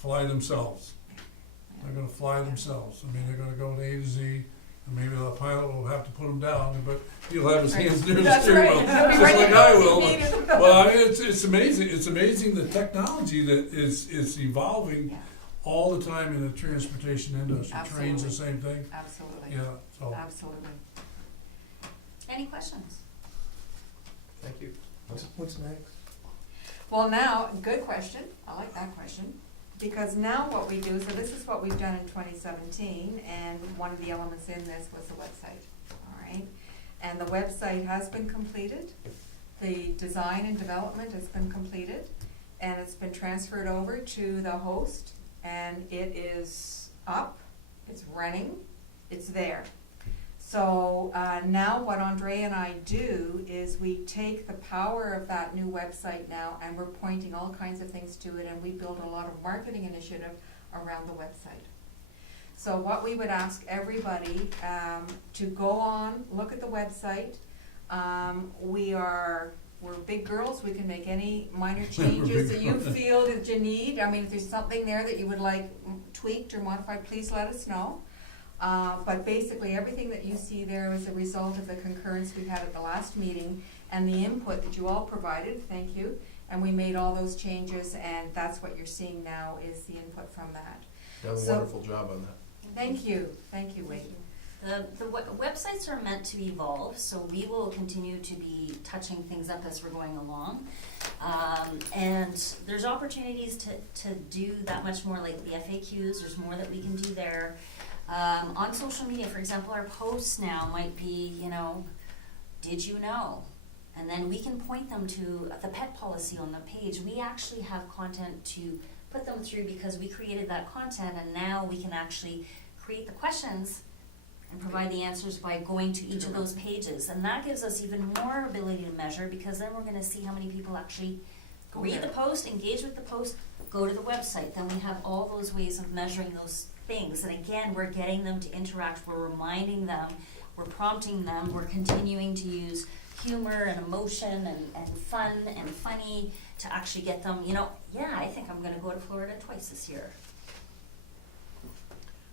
fly themselves. They're gonna fly themselves. I mean, they're gonna go to A to Z, and maybe the pilot will have to put them down, but he'll have his hands near the That's steering right. wheel, He'll be just ready like to I go will. if needed. Well, I mean, it's amazing. It's amazing the technology that is evolving Yeah, all the time in the transportation industry. Trains, the Absolutely. same thing. absolutely, Yeah, so. absolutely. Any questions? Thank you. What's next? Well, now, good question, I like that question, because now what we do, so this is what we've done in 2017, and one of the elements in this was the website, all right? And the website has been completed, the design and development has been completed, and it's been transferred over to the host, and it is up, it's running, it's there. So now what Andre and I do is we take the power of that new website now and we're pointing all kinds of things to it, and we build a lot of marketing initiative around the website. So what we would ask everybody to go on, look at the website. We're big girls, we can make any minor changes that you feel that you need. I mean, if there's something there that you would like tweaked or modified, please let us know. But basically, everything that you see there is a result of the concurrence we had at the last meeting and the input that you all provided, thank you. And we made all those changes, and that's what you're seeing now is the input from that. Done a So- wonderful job on that. Thank you, Wade. The websites are meant to evolve, so we will continue to be touching things up as we're going along. And there's opportunities to do that much more, like the FAQs, there's more that we can do there. On social media, for example, our posts now might be, did you know? And then we can point them to the pet policy on the page. We actually have content to put them through because we created that content, and now we can actually create the questions and provide the answers by going to each of those pages. And that gives us even more ability to measure, because then we're gonna see how many people actually read the post, engage with the post, go to the website. Then we have all those ways of measuring those things. And again, we're getting them to interact, we're reminding them, we're prompting them, we're continuing to use humor and emotion and fun and funny to actually get them, yeah, I think I'm gonna go to Florida twice this year.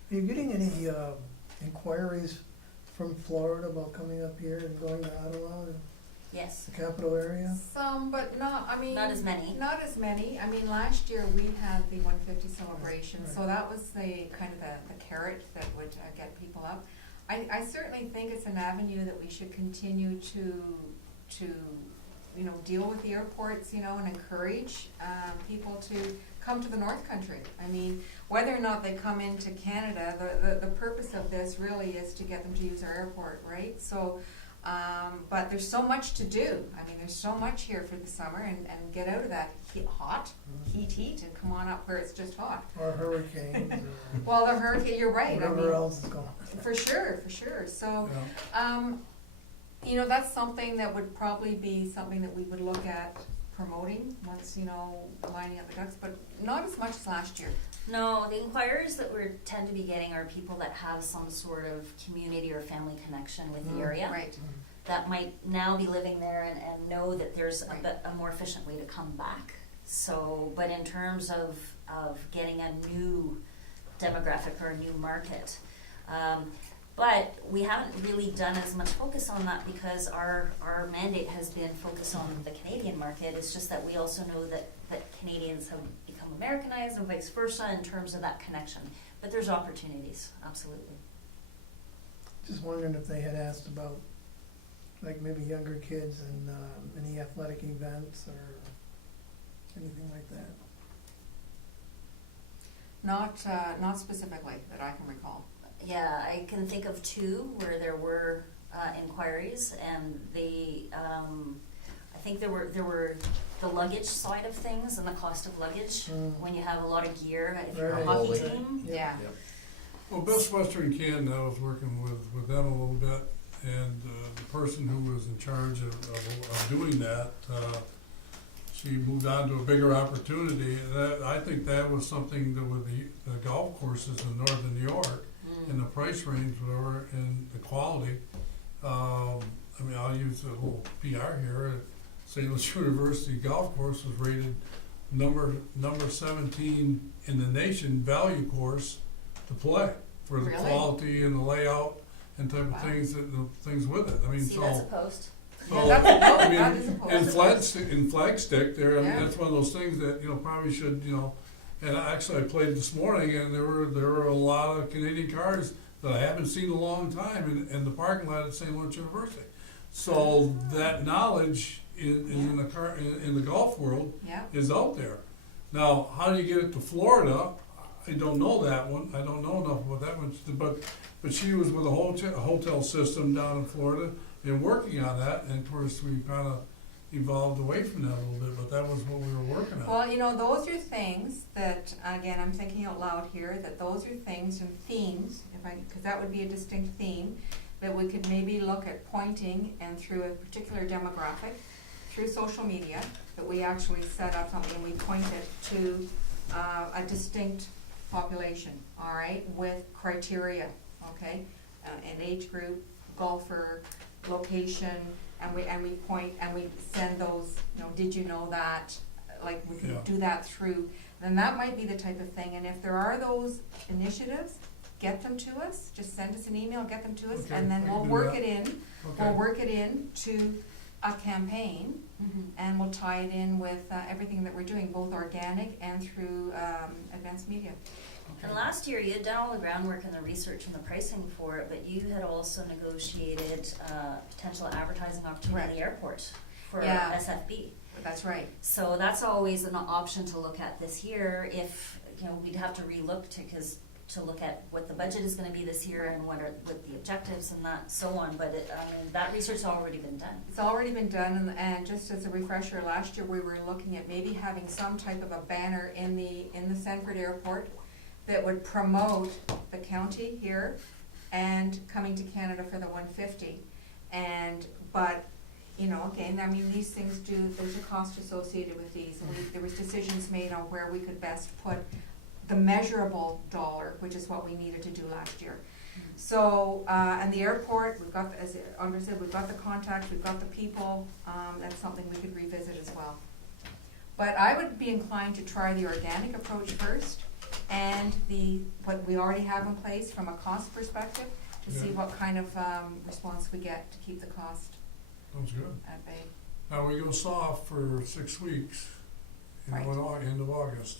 Are you getting any inquiries from Florida about coming up here and going to Ottawa, Yes, the capital area? Some, but not, I mean. not as many. Not as many. I mean, last year we had the 150 celebration, Right. so that was the kind of the carrot that would get people up. I certainly think it's an avenue that we should continue to deal with the airports, and encourage people to come to the North Country. I mean, whether or not they come into Canada, the purpose of this really is to get them to use our airport, right? So. But there's so much to do. I mean, there's so much here for the summer, and get out of that heat, and come on up where it's just hot. Or hurricanes, or Well, the hurricane, you're right. I whatever mean, else is going on. for sure. So, Yeah. that's something that would probably be something that we would look at promoting once, lining up the ducks, but not as much as last year. No, the inquiries that we tend to be getting are people that have some sort of community or family connection with the area. Right. That might now be living there and know that there's Right. a more efficient way to come back. So, but in terms of getting a new demographic or a new market, but we haven't really done as much focus on that because our mandate has been focused on the Canadian market. It's just that we also know that Canadians have become Americanized and vice versa in terms of that connection. But there's opportunities, absolutely. Just wondering if they had asked about, like, maybe younger kids and any athletic events or anything like that. Not specifically that I can recall. Yeah, I can think of two where there were inquiries, and I think there were the luggage side of things and the cost of luggage when you have a lot of gear if you're a Right. hockey Right. team. Yeah. Yep. Well, Best Western Canada, I was working with them a little bit, and the person who was in charge of doing that, she moved on to a bigger opportunity. I think that was something that with the golf courses in northern New York, and the price range, whatever, and the quality. I mean, I'll use a little PR here. St. Louis University Golf Course was rated number 17 in the nation value course to play for the Really? quality and the layout and type of Wow. things with it. I mean, See, that's a post. so, Yeah, that's- I mean, that is a post. in Flagstick there, I mean, Yeah. that's one of those things that, probably should, and actually I played this morning and there were a lot of Canadian cars that I haven't seen in a long time in the parking lot at St. Lawrence University. So that knowledge is in the car, in the golf world Yeah, is out there. Now, how do you get it to Florida? I don't know that one. I don't know enough about that one. But she was with a hotel system down in Florida and working on that. And of course, we kind of evolved away from that a little bit. But that was what we were working on. well, those are things that, again, I'm thinking out loud here, that those are things and themes, because that would be a distinct theme, that we could maybe look at pointing and through a particular demographic, through social media, that we actually set up something and we point it to a distinct population, all right, with criteria, okay? An age group, golfer, location, and we point, and we send those, did you know that? Like, we Yeah. could do that through, then that might be the type of thing, and if there are those initiatives, get them to us, just send us an email, get them to us, Okay, and then I can we'll do work that. it in, Okay. we'll work it in to a campaign, and we'll tie it in with everything that we're doing, both organic and through advanced media. And last year, you had done all the groundwork and the research and the pricing for it, but you had also negotiated potential advertising opportunity at the airport for Yeah. SFB. That's right. So that's always an option to look at this year if, we'd have to relook to look at what the budget is gonna be this year and what the objectives and that, so on, but that research's already been done. It's already been done, and just as a refresher, last year we were looking at maybe having some type of a banner in the Sanford Airport that would promote the county here and coming to Canada for the 150. But again, I mean, these things there's a cost associated with these. There was decisions made on where we could best put the measurable dollar, which is what we needed to do last year. So, and the airport, we've got, as Andre said, we've got the contacts, we've got the people, that's something we could revisit as well. But I would be inclined to try the organic approach first, and what we already have in place from a cost perspective, to see Yeah. what kind of response we get to keep the cost Sounds good. at bay. Now, we go soft for 6 weeks, Right. end of August.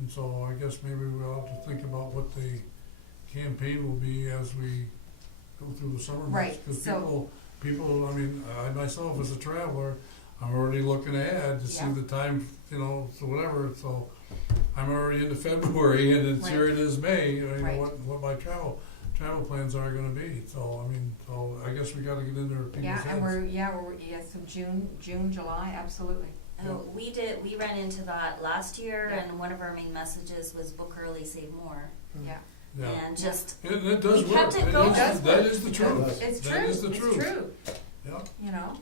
And so I guess maybe we'll have to think about what the campaign will be as we go through the summer months. Right, Because so- people, I mean, I myself as a traveler, I'm already looking ahead to see Yeah. the time, so whatever, so I'm already into February and it's here it is May, Right. what my travel plans are gonna be. So, I mean, I guess we gotta get in there with people's Yeah, heads. and so June, July, absolutely. We ran into that last year, Yeah. and one of our main messages was book early, save more. Yeah. Yeah. And just, It does We work. kept it going. That is the truth. It's That true, is the it's truth. true, Yeah.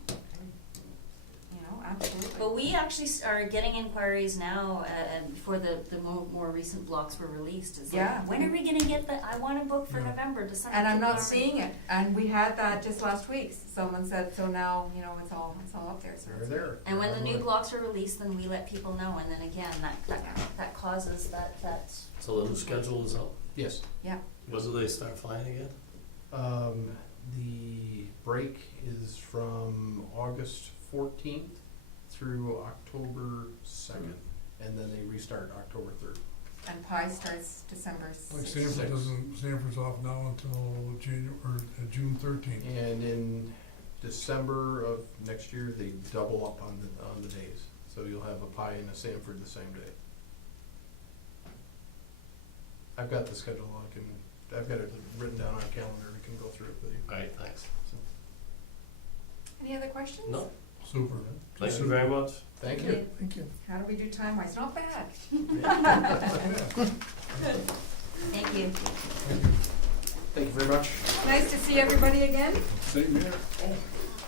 Absolutely. but we actually are getting inquiries now, before the more recent blocks were released, is Yeah. like, when are we gonna get I wanna book for Yeah. November, December. And I'm not January." seeing it, and we had that just last week, someone said, so now, it's all up there, so. They're it's- there. And when the They're new online. blocks are released, then we let people know, and then again, that causes that. So the new schedule is up? Yes. When do they start flying again? The break is from August 14th through October 2nd, and then they restart October 3rd. And Pi starts December Like 6th. Stanford's off now until June 13th. And in December of next year, they double up on the days. So you'll have a Pi and a Sanford the same day. I've got the schedule, I've got it written down on a calendar, we can go through it with you. Alright, thanks. Any other questions? No, Super. thank you very much. Thank you. Thank you. How do we do time-wise? Not bad. Thank you. Thank you very much. Nice to see everybody again. Same here.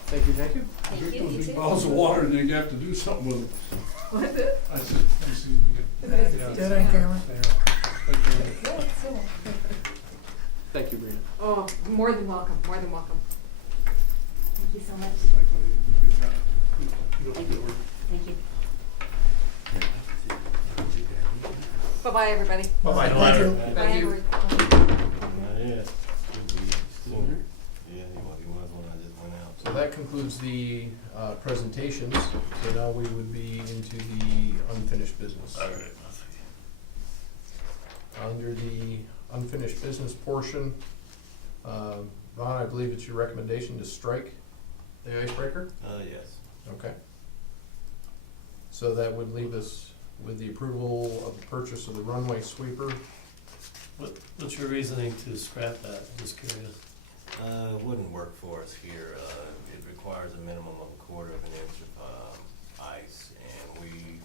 Thank you, thank you. Thank Drink you, those you big too. bottles of water and then you have to do something with them. What's it? I see. Dead on camera. Thank you, Brina. Oh, more than welcome, more than welcome. Thank you so much. Thank you. Bye-bye, everybody. Bye-bye. Thank you. Thank you. Yeah. Sooner? Yeah, you might as well not just went out. So that concludes the presentations. So now we would be into the unfinished business. All right. Under the unfinished business portion, Ron, I believe it's your recommendation to strike the icebreaker? Yes. Okay. So that would leave us with the approval of the purchase of the runway sweeper. What's your reasoning to scrap that? Just curious. It wouldn't work for us here. It requires a minimum of 1/4 of an inch of ice, and we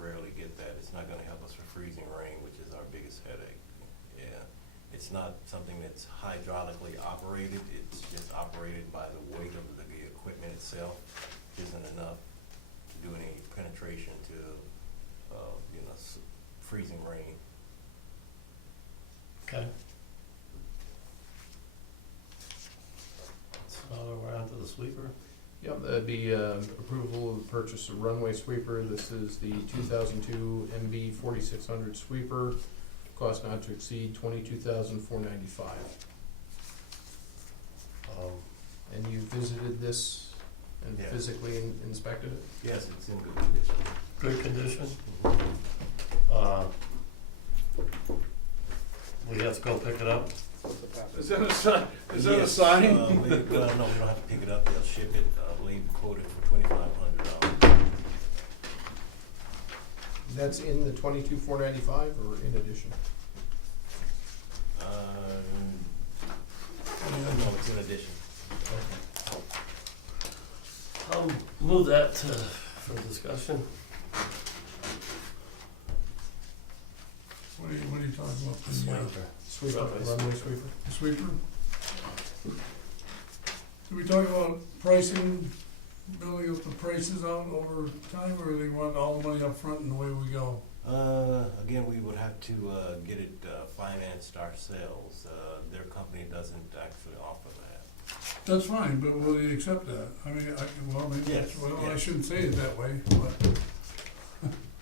rarely get that. It's not gonna help us for freezing rain, which is our biggest headache. Yeah, it's not something that's hydraulically operated. It's just operated by the weight of the equipment itself. Isn't enough to do any penetration to, freezing rain. Okay. So we're on to the sweeper. Yep, that'd be approval of the purchase of runway sweeper. This is the 2002 MB 4600 sweeper, cost not to exceed $22,495. And you visited this and Yeah. physically inspected it? Yes, it's in good condition. Good condition. We have to go pick it up. Is that a sign? Yes, well, no, we don't have to pick it up, they'll ship it, I believe quoted for $2,500. That's in the 22,495 or in addition? No, it's in addition. I'll move that for discussion. What are you talking about? Sweeper. Sweeper, Runway runway sweeper? The sweeper? Did we talk about pricing, building up the prices out over time, or they want all the money up front and away we go? Again, we would have to get it financed ourselves. Their company doesn't actually offer that. That's fine, but will they accept that? I mean, maybe Yes, that's, well, I yes. shouldn't say it that way, but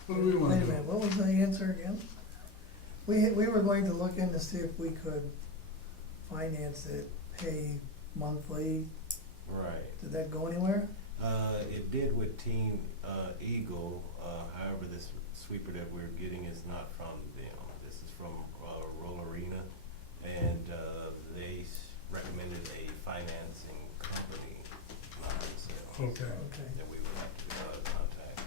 what do we want Wait to a do? minute, what was the answer again? We were going to look in to see if we could finance it, pay monthly. Right. Did that go anywhere? It did with Team Eagle, however, this sweeper that we're getting is not from them. This is from Roll Arena, and they recommended a financing company, not themselves, Okay. Okay. that we would have to contact.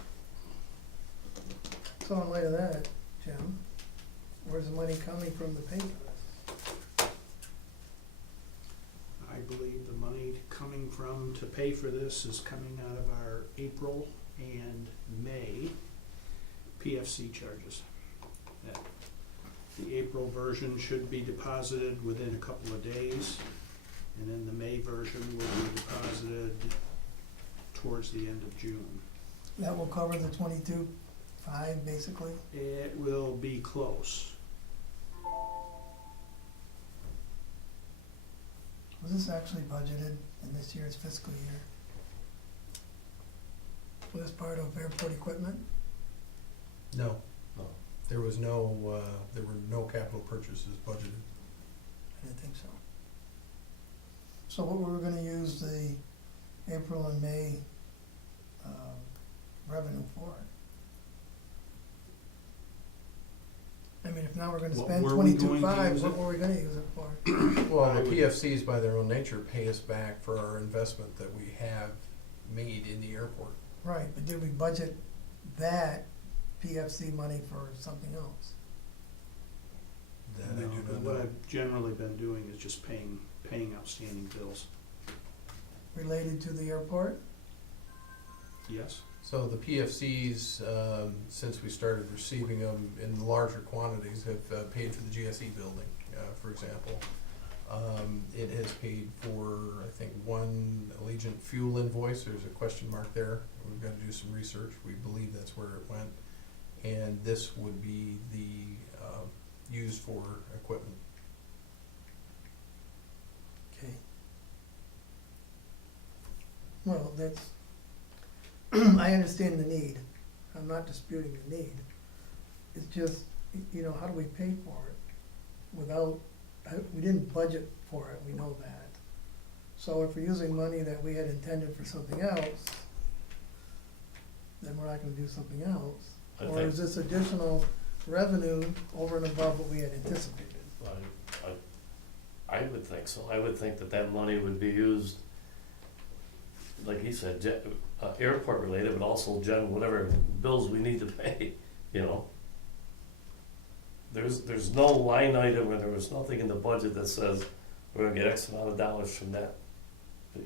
So in light of that, Jim, where's the money coming from to pay for this? I believe the money coming from, to pay for this is coming out of our April and May PFC charges. That the April version should be deposited within a couple of days, and then the May version will be deposited towards the end of June. That will cover the 22.5 basically? It will be close. Was this actually budgeted in this year's fiscal year? Was this part of airport equipment? No. No. There was no, there were no capital purchases budgeted. I didn't think so. So what were we gonna use the April and May revenue for? I mean, if now we're gonna What spend were we going to 22.5, use what it? were we gonna use it for? Well, I the would- PFCs by their own nature pay us back for our investment that we have made in the airport. Right, but did we budget that PFC money for something else? That I No, do but not what know. I've generally been doing is just paying outstanding bills. Related to the airport? Yes? So the PFCs, since we started receiving them in larger quantities, have paid for the GSE building, for example. It has paid for, I think, one Allegiant fuel invoice. There's a question mark there. We've got to do some research. We believe that's where it went. And this would be the, used for equipment. Okay. Well, that's, I understand the need. I'm not disputing the need. It's just, you know, how do we pay for it without, we didn't budget for it, we know that. So if we're using money that we had intended for something else, then we're not gonna do something else. I Or think- is this additional revenue over and above what we had anticipated? I would think so. I would think that that money would be used, like he said, airport related, but also general, whatever bills we need to pay, you know? There's no line item, or there was nothing in the budget that says we're gonna get X amount of dollars from that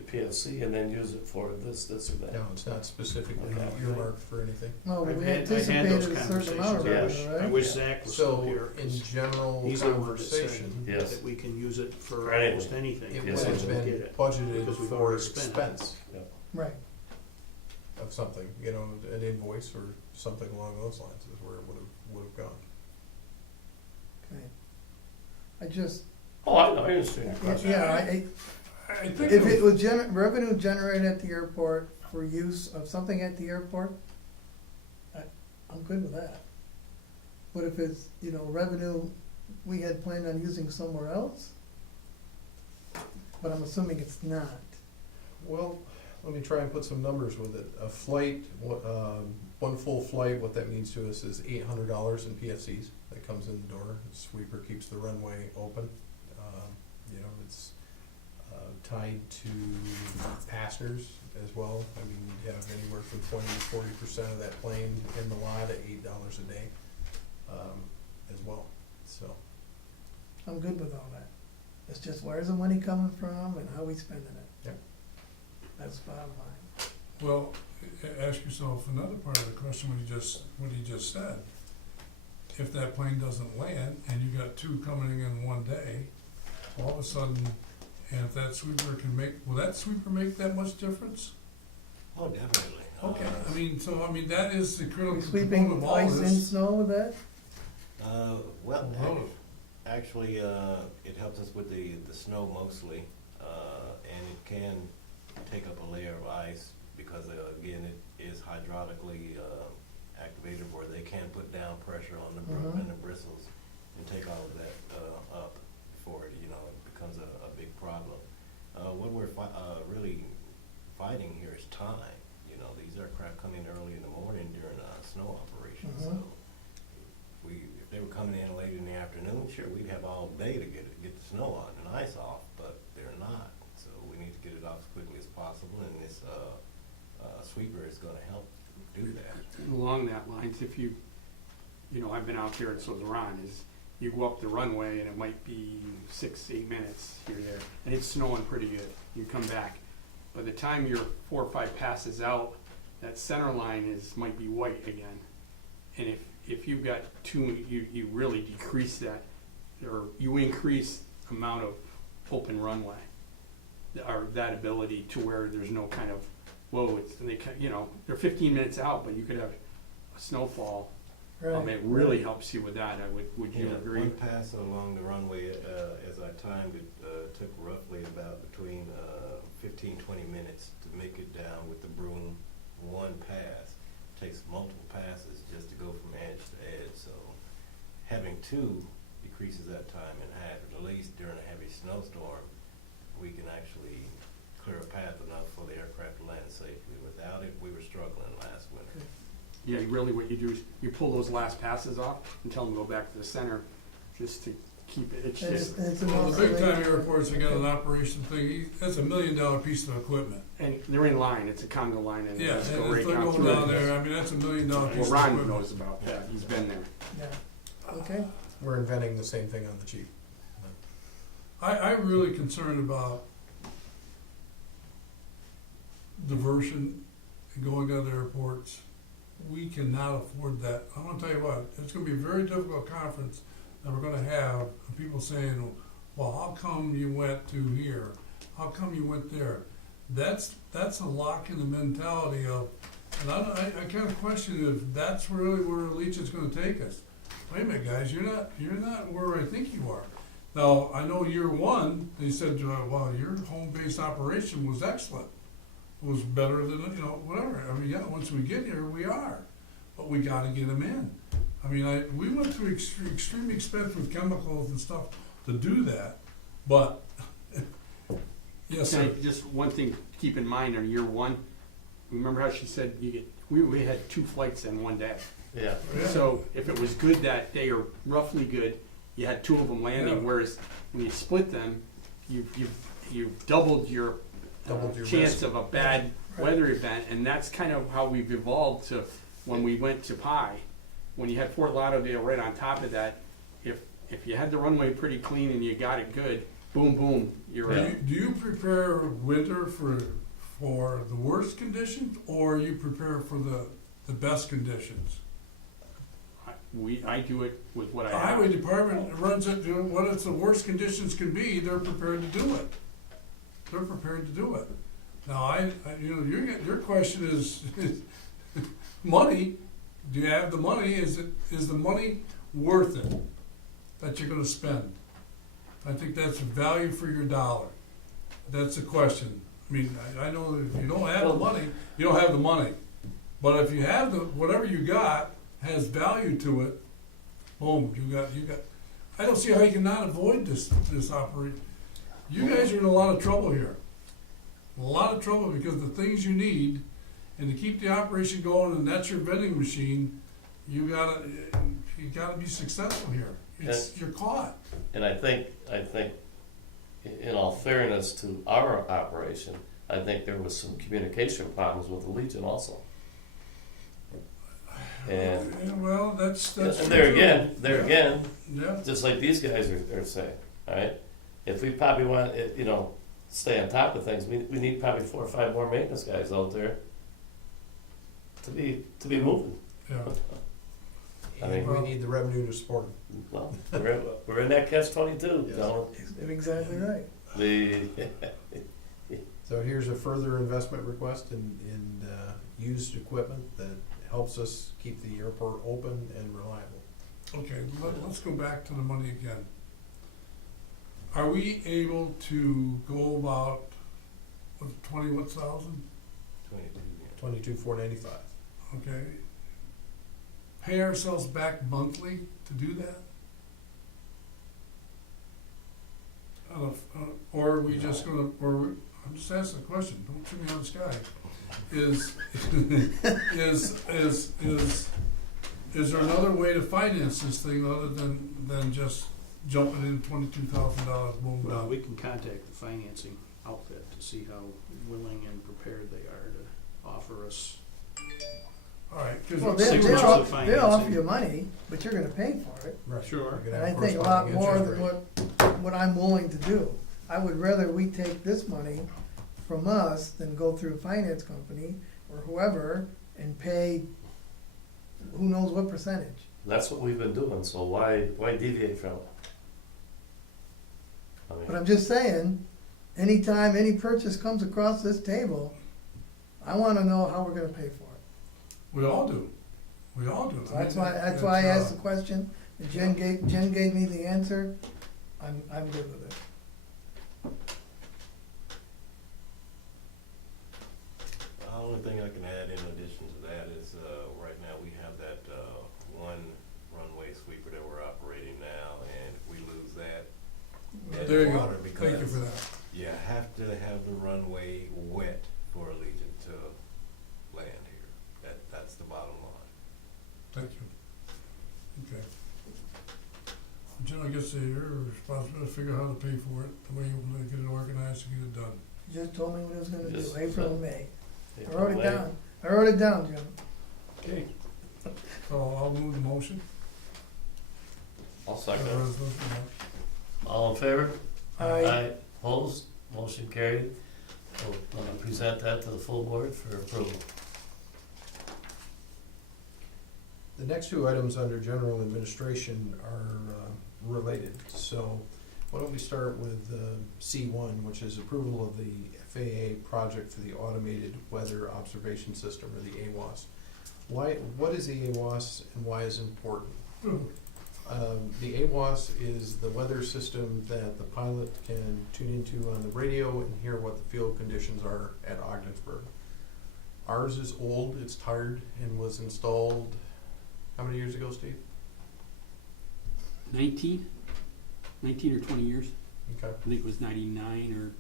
PFC and then use it for this or that. No, it's not specifically Okay. earmarked for anything. No, but I've we had those anticipated a certain amount of conversations. revenue, I right? wish Zach was still So, here. in general He's the one that said conversation, Yes. that we can use it for For anything. almost anything. it Yes, would it have Get been it. budgeted Because we've for already spent it. expense Right, of something, you know, an invoice or something along those lines is where it would have gone. okay. I just, Oh, I understand your question. yeah, I think if it was revenue generated at the airport for use of something at the airport, I'm good with that. But if it's, you know, revenue we had planned on using somewhere else, but I'm assuming it's not. Well, let me try and put some numbers with it. A flight, one full flight, what that means to us is $800 in PFCs that comes in the door. The sweeper keeps the runway open. You know, it's tied to passengers as well. I mean, you have anywhere from 20 to 40% of that plane in the lot at $8 a day as well. So, I'm good with all that. It's just where's the money coming from and how we spending it. Yep. That's the bottom line. Well, ask yourself another part of the question, what he just said. If that plane doesn't land and you got two coming in one day, all of a sudden, and if that sweeper will that sweeper make that much difference? Oh, definitely. Okay, that is the critical component Sweeping of all ice and this. snow with that? Well, Oh. actually, it helps us with the snow mostly, and it can take up a layer of ice because, again, it is hydraulically activated where they can put down pressure on the brook and the bristles and take all of that up before it, it becomes a big problem. What we're really fighting here is time. These aircraft come in early in the morning during a snow operation, so if they were coming in late in the afternoon, sure, we'd have all day to get the snow on and ice off, but they're not. So we need to get it off as quickly as possible, and this sweeper is gonna help do that. Along that lines, if I've been out there and so has Ron, is you go up the runway and it might be 6-8 minutes here or there, and it's snowing pretty good. You come back. By the time you're 4 or 5 passes out, that center line might be white again. And if you've got two, you really decrease that, or you increase amount of open runway, or that ability to where there's no kind of, they're 15 minutes out, but you could have a snowfall. It really helps you with that. Would you agree? One pass along the runway, as I timed it, took roughly about between 15-20 minutes to make it down with the broom. One pass takes multiple passes just to go from edge to edge. So having two decreases that time in half. At least during a heavy snowstorm, we can actually clear a path enough for the aircraft to land safely. Without it, we were struggling last winter. Yeah, really what you do is you pull those last passes off and tell them to go back to the center just to keep it. It's just, Well, the big time airports, they got an operation thing, that's $1 million piece of equipment. and they're in line, it's a conga line and they Yeah, just and go if right they're down going through down it. there, that's $1 million piece Well, of Ron equipment. knows about that, he's been there. Yeah, okay. we're inventing the same thing on the cheap. I'm really concerned about diversion and going to other airports. We cannot afford that. I'm gonna tell you what, it's gonna be a very difficult conference that we're gonna have, of people saying, well, how come you went to here? How come you went there? That's a lock in the mentality of, and I kinda question if that's really where Allegiant's gonna take us. Wait a minute, guys, you're not where I think you are. Now, I know year one, they said, well, your home-based operation was excellent. Was better than, whatever. Once we get here, we are. But we gotta get them in. I mean, we went through extreme expense with chemicals and stuff to do that, but, yes, Can I, sir. just one thing to keep in mind on year one, remember how she said we had 2 flights in one day. Yeah, Yeah. So if it was good that day, or roughly good, you had 2 of them landing, Yeah. whereas when you split them, you've doubled your Doubled your chance risk. of a bad weather event, and that's kind of how we've evolved to when we went to Pi. When you had Fort Lauderdale right on top of that, if you had the runway pretty clean and you got it good, boom, boom, you're in. Do you prepare winter for the worst conditions, or you prepare for the best conditions? I do it with what I The have. highway department runs it, what it's the worst conditions can be, they're prepared to do it. They're prepared to do it. Now, your question is, money, do you have the money, is the money worth it that you're gonna spend? I think that's value for your dollar. That's the question. I mean, I know that if you don't have the money, you don't have the money. But if you have whatever you got has value to it, boom, you got, I don't see how you cannot avoid this operation. You guys are in a lot of trouble here. A lot of trouble because the things you need, and to keep the operation going, and that's your vending machine, you gotta be successful here. You're caught. and I think, in all fairness to our operation, I think there was some communication problems with the Legion also. And, Yeah, well, that's. and there true. again, Yeah, just like these guys are saying, alright? If we probably want, stay on top of things, we need probably 4 or 5 more maintenance guys out there to be moving. yeah. I And mean- we need the revenue to support them. Well, we're in that catch-22, Yes. gentlemen. You're exactly right. So here's a further investment request in used equipment that helps us keep the airport open and reliable. Okay, let's go back to the money again. Are we able to go about, 20,000? 22,495. Okay. Pay ourselves back monthly to do that? Or are we just gonna, I'm just asking a question, don't shoot me out of the sky. Is there another way to finance this thing other than just jumping in $22,000, boom, Well, done? we can contact the financing outfit to see how willing and prepared they are to offer us. All right, 'cause Well, Six months they'll of offer financing. you money, but you're gonna pay for it. Right. Sure. You're gonna And I have think a lot corresponding more interest than rate. what I'm willing to do. I would rather we take this money from us than go through a finance company or whoever and pay who knows what percentage. That's what we've been doing, so why deviate from it? I But mean, I'm just saying, anytime any purchase comes across this table, I wanna know how we're gonna pay for it. we all do. We all do. So that's why I asked the question, and Jen gave me the answer. I'm good with it. The only thing I can add in addition to that is, right now we have that, one runway sweeper that we're operating now, and if we lose that, There you go. water, Thank you because for that. you have to have the runway wet for Allegiant to land here. That's the bottom line. Thank you. Okay. Jen, I guess your responsibility to figure out how to pay for it, the way you want to get it organized and get it done. You just told me what I was gonna Just- do, April and May. I April, wrote it May. down. I wrote it down, Jim. Okay. So I'll move the motion. I'll for the second it. resolution. All in favor? Aye. Opposed? Motion carried. We'll present that to the full board for approval. The next 2 items under general administration are related. So why don't we start with C1, which is approval of the FAA project for the Automated Weather Observation System, or the AWOS. What is the AWOS and why is it important? The AWOS is the weather system that the pilot can tune into on the radio and hear what the field conditions are at Ogdensburg. Ours is old, it's tired, and was installed, how many years ago, Steve? 19 or 20 years. Okay. I think it was 99 or,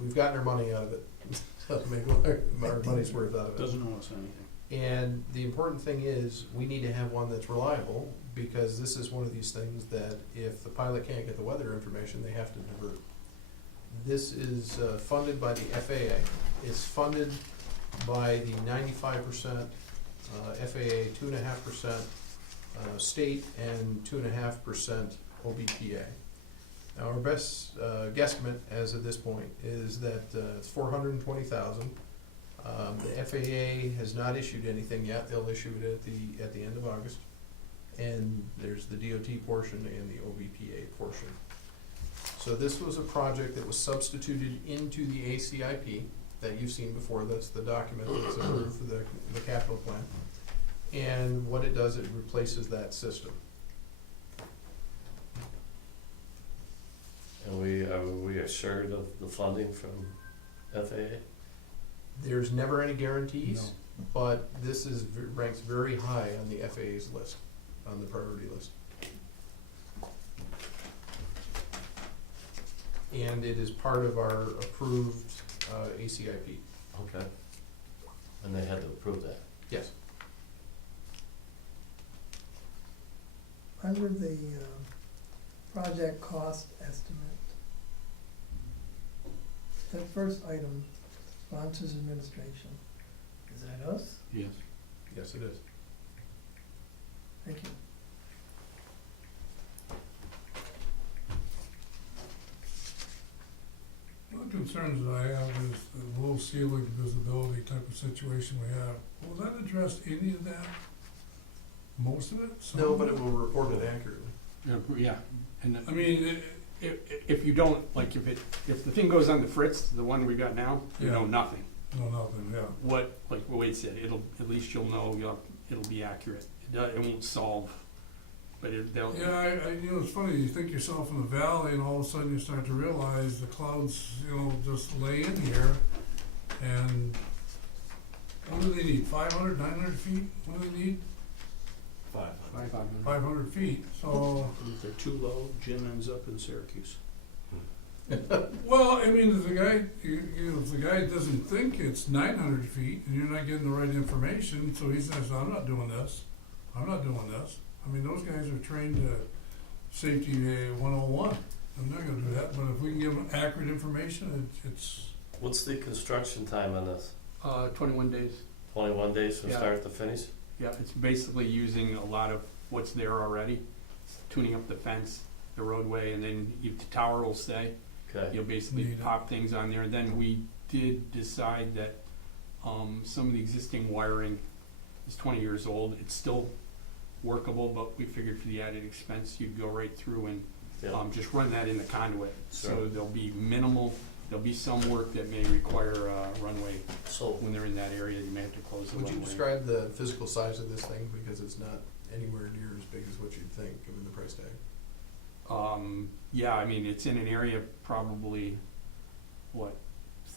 We've gotten our money out of it. To make our money's worth out of it. Doesn't owe us anything. And the important thing is, we need to have one that's reliable, because this is one of these things that if the pilot can't get the weather information, they have to divert. This is funded by the FAA. It's funded by the 95% FAA, 2.5% state, and 2.5% OBPA. Now, our best guesstimate as of this point is that it's 420,000. The FAA has not issued anything yet. They'll issue it at the end of August. And there's the DOT portion and the OBPA portion. So this was a project that was substituted into the ACIP that you've seen before. That's the document that's approved for the capital plan. And what it does, it replaces that system. And are we assured of the funding from FAA? There's never any guarantees, but this is, ranks very high on the FAA's list, on the priority list. And it is part of our approved ACIP. Okay. And they had to approve that. Yes. Under the project cost estimate, that first item, sponsors administration, is that us? yes. Yes, it is. Thank you. One of the concerns that I have is the low ceiling visibility type of situation we have. Will that address any of that? Most of it? Some No, of but it will report it accurately. Yeah, and I mean, if you don't, like, if the thing goes on the Fritz, the one we got now, you Yeah. know nothing. no, nothing, yeah. What, like Wade said, at least you'll know, it'll be accurate. It won't solve, but they'll. Yeah, you know, it's funny, you think yourself in the valley and all of a sudden you start to realize the clouds, you know, just lay in here. And what do they need, 500, 900 feet? What do they need? 500. 500 feet, so, If they're too low, Jim ends up in Syracuse. well, I mean, if the guy, if the guy doesn't think it's 900 feet and you're not getting the right information, so he says, I'm not doing this, I'm not doing this. I mean, those guys are trained to safety 101. I'm not gonna do that, but if we can give them accurate information, it's, What's the construction time on this? 21 days. 21 days from Yeah. start to finish? Yeah, it's basically using a lot of what's there already, tuning up the fence, the roadway, and then the tower will stay. Okay. You'll basically Neat. pop things on there. Then we did decide that some of the existing wiring is 20 years old. It's still workable, but we figured for the added expense, you'd go right through and Yeah. just run that in the conduit. Sure. So there'll be some work that may require a runway. So, When they're in that area, you may have to close the Would runway. you describe the physical size of this thing, because it's not anywhere near as big as what you'd think, given the price tag? Yeah, I mean, it's in an area probably,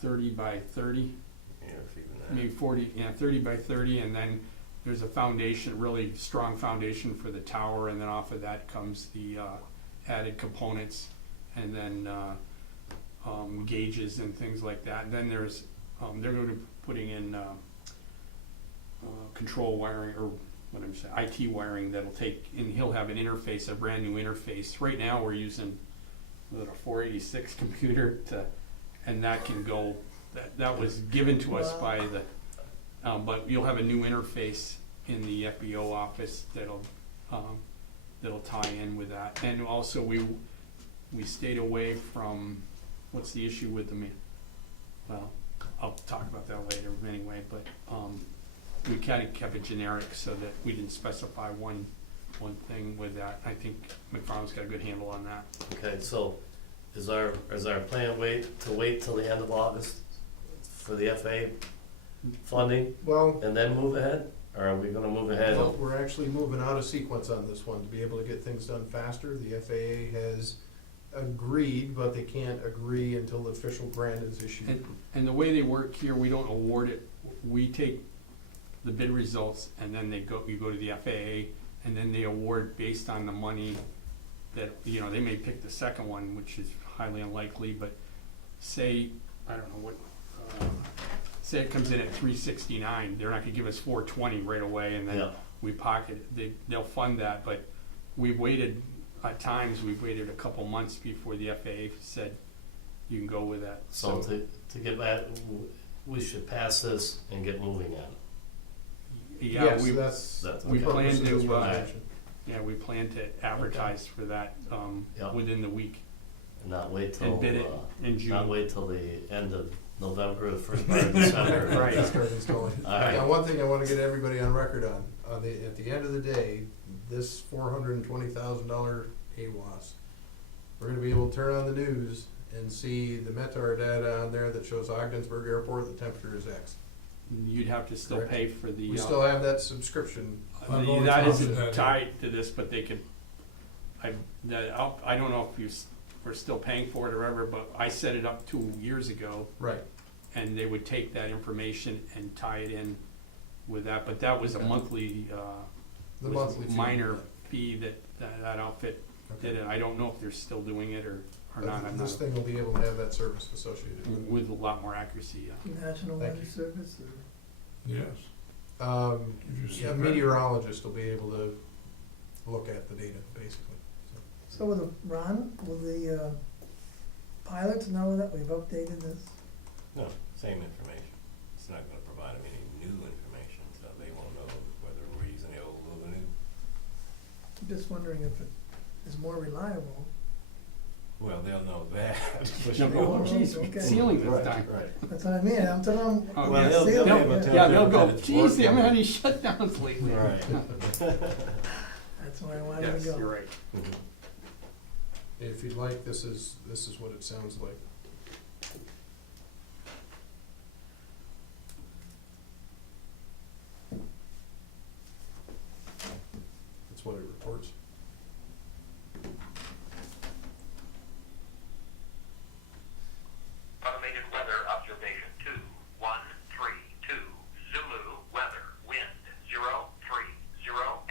30 by 30, Yeah, if even that. maybe 40, 30 by 30, and then there's a foundation, really strong foundation for the tower, and then off of that comes the added components, and then gauges and things like that. And then there's, they're going to be putting in control wiring, or what I'm saying, IT wiring that'll take, and he'll have an interface, a brand new interface. Right now, we're using a 486 computer and that can go, that was given to us by the, but you'll have a new interface in the FBO office that'll tie in with that. And also, we stayed away from, what's the issue with well, I'll talk about that later anyway, but we kind of kept it generic so that we didn't specify one thing with that. I think McFarland's got a good handle on that. okay, so is our plan wait till the end of August for the FAA funding Well, and then move ahead? Or are we gonna move ahead? well, we're actually moving out of sequence on this one to be able to get things done faster. The FAA has agreed, but they can't agree until the official grant is issued. And the way they work here, we don't award it. We take the bid results and then you go to the FAA, and then they award based on the money that, you know, they may pick the second one, which is highly unlikely, but say, I don't know what, say it comes in at 369, they're not gonna give us 420 right away, and then Yeah. we pocket it. They'll fund that, but we've waited, at times, we've waited a couple months before the FAA said you can go with that. So to get back, we should pass this and get moving on it. Yeah, Yes, we, that's That's the we okay. plan purpose of this to, resolution. yeah, we plan to advertise for that, Yeah. within the week, And not wait till, and bid it in June. not wait till the end of November, or first part of December. Right. To start installing. All right. Now, one thing I wanna get everybody on record on at the end of the day, this $420,000 AWAS, we're gonna be able to turn on the news and see the METAR data on there that shows Ogdensburg Airport, the temperature is X. You'd have to still Correct. pay for the. We still have that subscription. I've always That wanted isn't that. tied to this, but they could, I don't know if we're still paying for it or ever, but I set it up 2 years ago, Right. and they would take that information and tie it in with that, but that was a Okay. monthly, The was monthly a fee. minor fee that outfit Okay. did it. I don't know if they're still doing it or not, I'm This not, thing will be able to have that service associated with it. with a lot more accuracy, yeah. National Thank Weather you. Service, or? Yes. If you Yeah, sit meteorologist will be able to look at the data, basically. So will the pilots know that we've updated this? No, same information. It's not gonna provide them any new information, so they won't know whether we're using the old or the new. I'm just wondering if it is more reliable. Well, they'll know that. for No, sure. oh, geez, Okay. ceiling this Right, time. right. That's what I mean, I'm telling them. Oh, Well, yeah. they'll be They'll- able to tell Yeah, them they'll go, that it's geez, they haven't had working. any shutdowns lately. Right. That's why I wanted Yes, to go. you're right. Mhm. If you'd like, this is what it sounds like. That's what it reports. Automated weather observation 2132 Zulu weather wind 030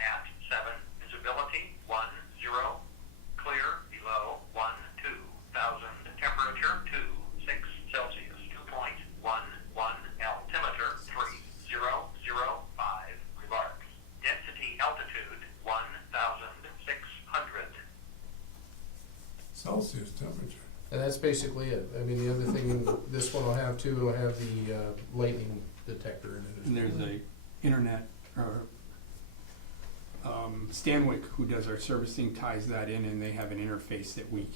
at 7 visibility 10 clear below 12,000 temperature 26 Celsius 2.11 altimeter 3005 remarks density altitude 1,600. Celsius temperature. And that's basically it. I mean, the other thing this one will have too, it'll have the lightning detector in it. And there's a internet, or, Stanwick, who does our servicing, ties that in, and they have an interface that we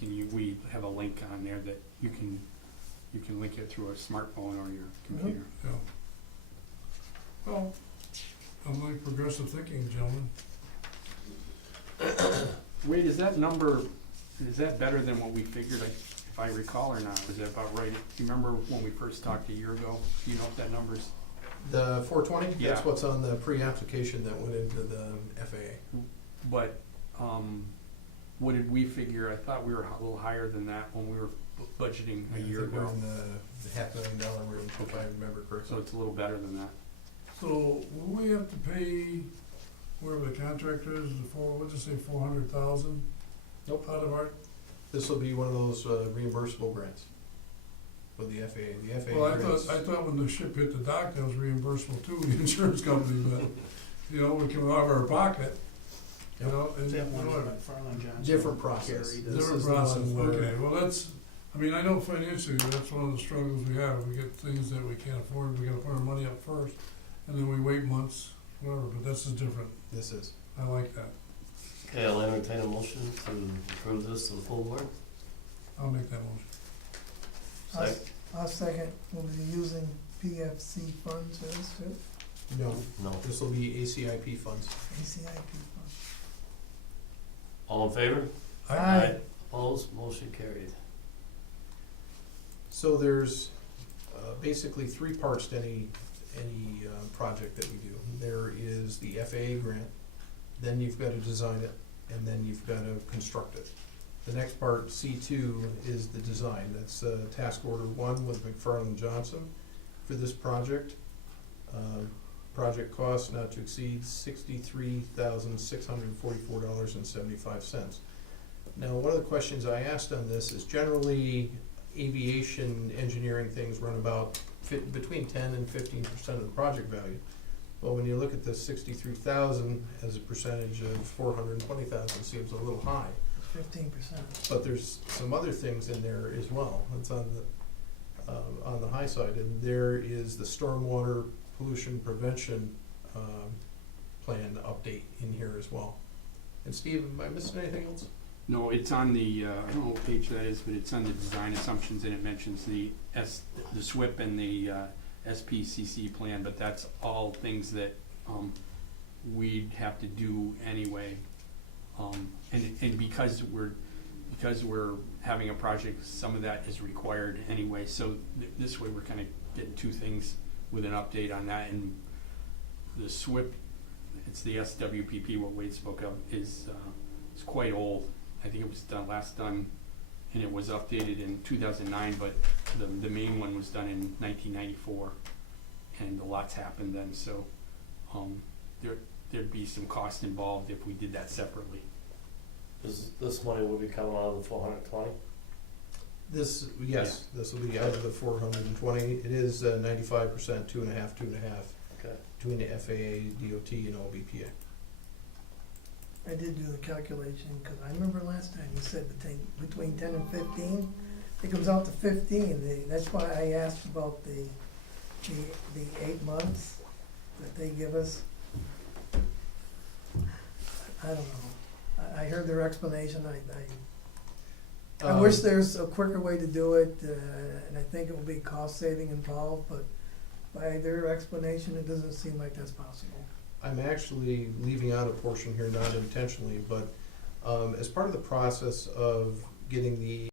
have a link on there that you can link it through a smartphone or your computer. Yeah. Well, unlike progressive thinking, gentlemen. Wait, is that number, is that better than what we figured, if I recall or not? Was that about right? Do you remember when we first talked a year ago? Do you know if that number's, The 420, Yeah. that's what's on the pre-application that went into the FAA. but, what did we figure? I thought we were a little higher than that when we were budgeting a I year think we're ago. in the $500,000 range, if I remember So correctly. it's a little better than that. So will we have to pay whoever the contractor is, what'd you say, 400,000? Nope. Out of our, This will be one of those reimbursable grants with the FAA. The FAA well, grants. I thought when the ship hit the dock, that was reimbursable too, the insurance company, but, you know, we come out of our pocket, you know, and, That you one, know, Farland Johnson. Different process. Gary This does. different is the one process, where- okay, well, that's, I mean, I know financially, that's one of the struggles we have, we get things that we can't afford, we gotta put our money up first, and then we wait months, whatever, but this is different, This is. I like that, Okay, I'll entertain a motion to approve this to the full board. I'll make that motion. I'll second, we'll be using PFC funds for this too, No, No. this will be ACIP funds. ACIP funds. All in favor? Aye. Opposed? Motion carried. So there's basically three parts to any project that we do. There is the FAA grant, then you've got to design it, and then you've got to construct it. The next part, C2, is the design. That's task order 1 with McFarland Johnson for this project. Project cost not to exceed $63,644.75. Now, one of the questions I asked on this is generally aviation engineering things run about between 10 and 15% of the project value. Well, when you look at the 63,000 as a percentage of 420,000, seems a little high. 15%. But there's some other things in there as well. It's on the high side, and there is the stormwater pollution prevention plan update in here as well. And Steve, am I missing anything else? No, it's on the, I don't know what page that is, but it's on the design assumptions, and it mentions the SWIP and the SPCC plan, but that's all things that we'd have to do anyway. And because we're having a project, some of that is required anyway, so this way we're kind of getting two things with an update on that. And the SWIP, it's the SWPP, what Wade spoke of, is quite old. I think it was last done, and it was updated in 2009, but the main one was done in 1994, and a lot's happened then, so there'd be some cost involved if we did that separately. This money will be coming out of the 420? This, yes, this will be out of the 420. It is 95%, 2.5, Okay. between the FAA, DOT, and OBPA. I did do the calculation, because I remember last time you said between 10 and 15. It comes out to 15. That's why I asked about the 8 months that they give us. I don't know. I heard their explanation. I wish there's a quicker way to do it, and I think it will be cost saving involved, but by their explanation, it doesn't seem like that's possible. I'm actually leaving out a portion here, not intentionally, but as part of the process of getting the